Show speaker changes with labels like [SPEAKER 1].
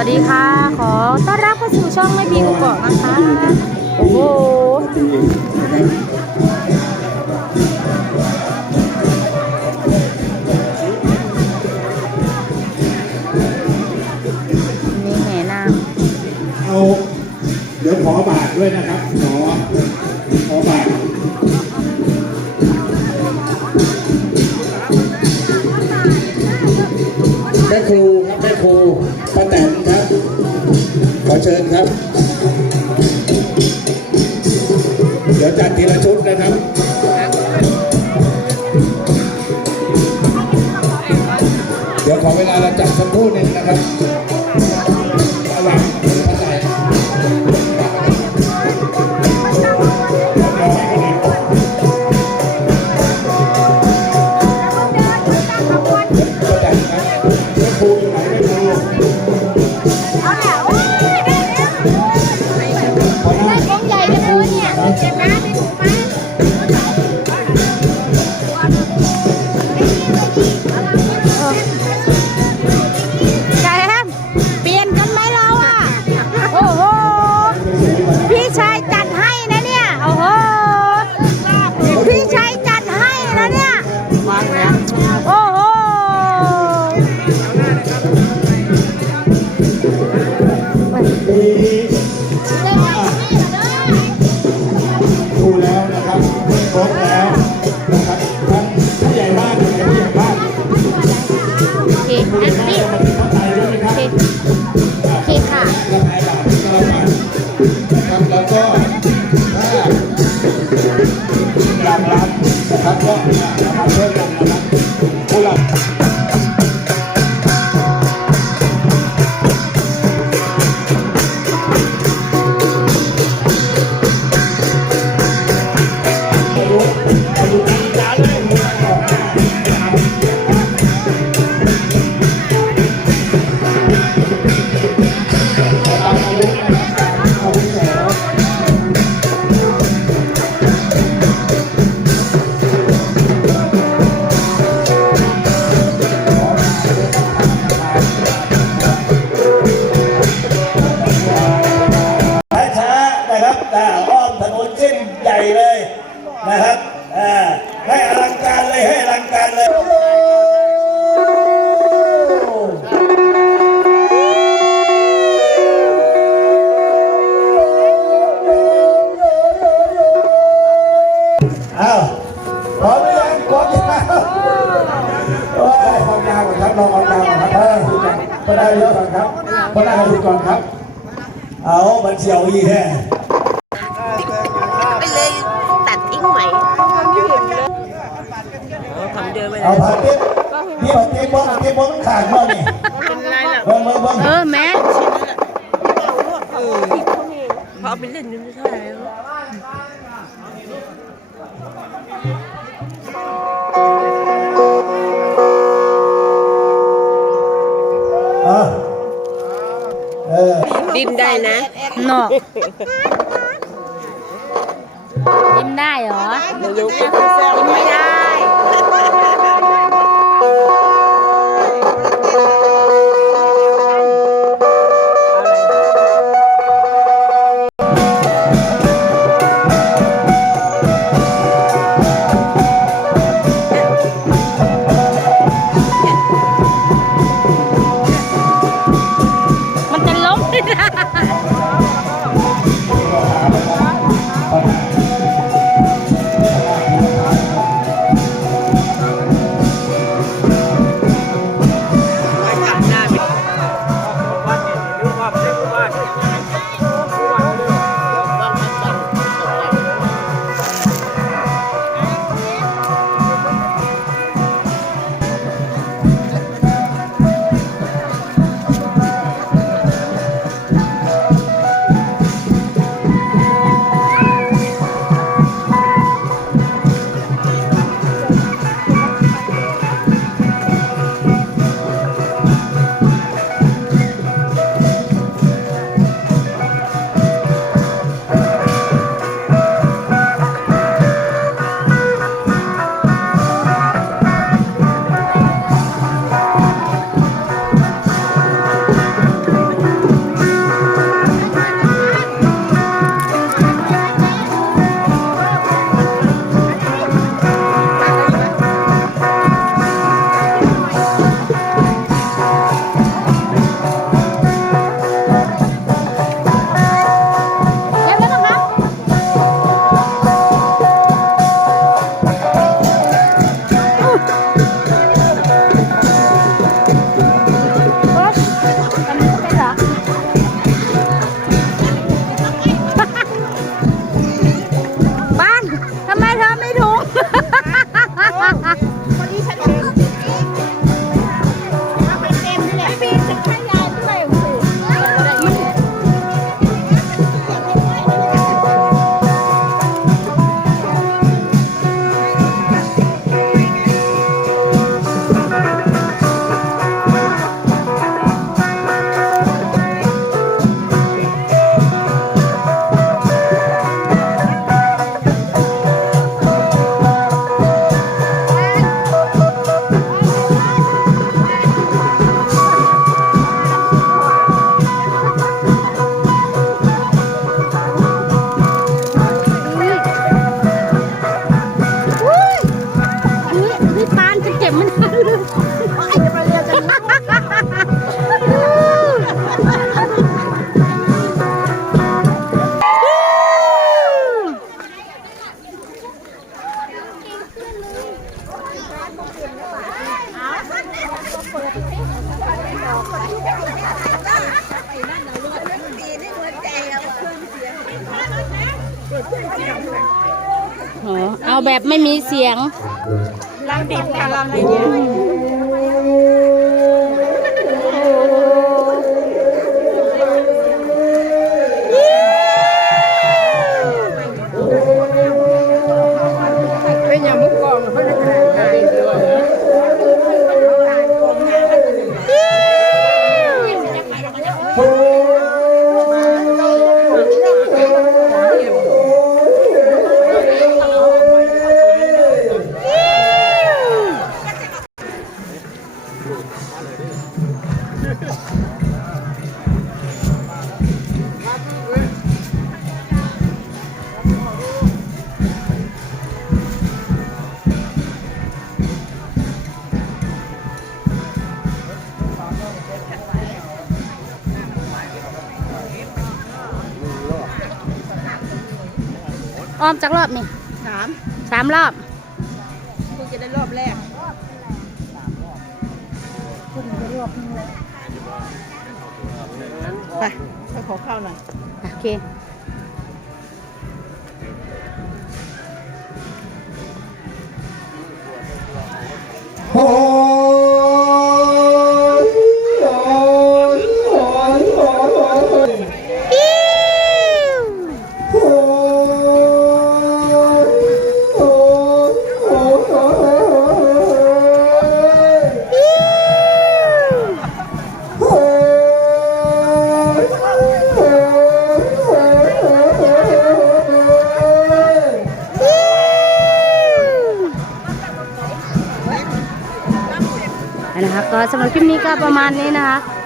[SPEAKER 1] วัสดีค่ะ ขอต้อนรับเข้าสู่ช่องไม่พีกุกอกนะคะ โอ้โหนี่แห่นา
[SPEAKER 2] เอาเดี๋ยวขอบาทด้วยนะครับขอ Thank you. ครับ เอาบัน
[SPEAKER 1] เชีย
[SPEAKER 2] ว
[SPEAKER 1] อี
[SPEAKER 2] แท้
[SPEAKER 3] ไปเลยตัดทิ้ใหม่ทำเดิมไเอา
[SPEAKER 2] ผัดเต็มนี่ผัดเต็มบ่เต็มบ่มันขาดบ่นี่
[SPEAKER 3] เป็นไรล่ะ
[SPEAKER 2] เบิ้งเบิ้งเบิ้ง
[SPEAKER 1] เออแม่
[SPEAKER 3] พอเอไปเล่นนึงไม่า
[SPEAKER 2] ไหร่
[SPEAKER 3] ดิ้มได้นะ
[SPEAKER 1] นอกยิ้มได้เหรอ
[SPEAKER 3] ยิ้มไม่ได้
[SPEAKER 1] อ๋อเอาแบบไม่มีเสียง
[SPEAKER 3] ลำดิบค่ะลำอะไรเนี่ยเป็นอย่างมุกกอง
[SPEAKER 1] อ้อมจากรอบนี่
[SPEAKER 3] สาม
[SPEAKER 1] สามรอบ
[SPEAKER 3] คุณจะได้รอบแรกไปไปขอข้าวหน่อย
[SPEAKER 1] โอเค
[SPEAKER 2] โอ้
[SPEAKER 1] สำหรับคลิปนี้ก็ประมาณนี้นะคะ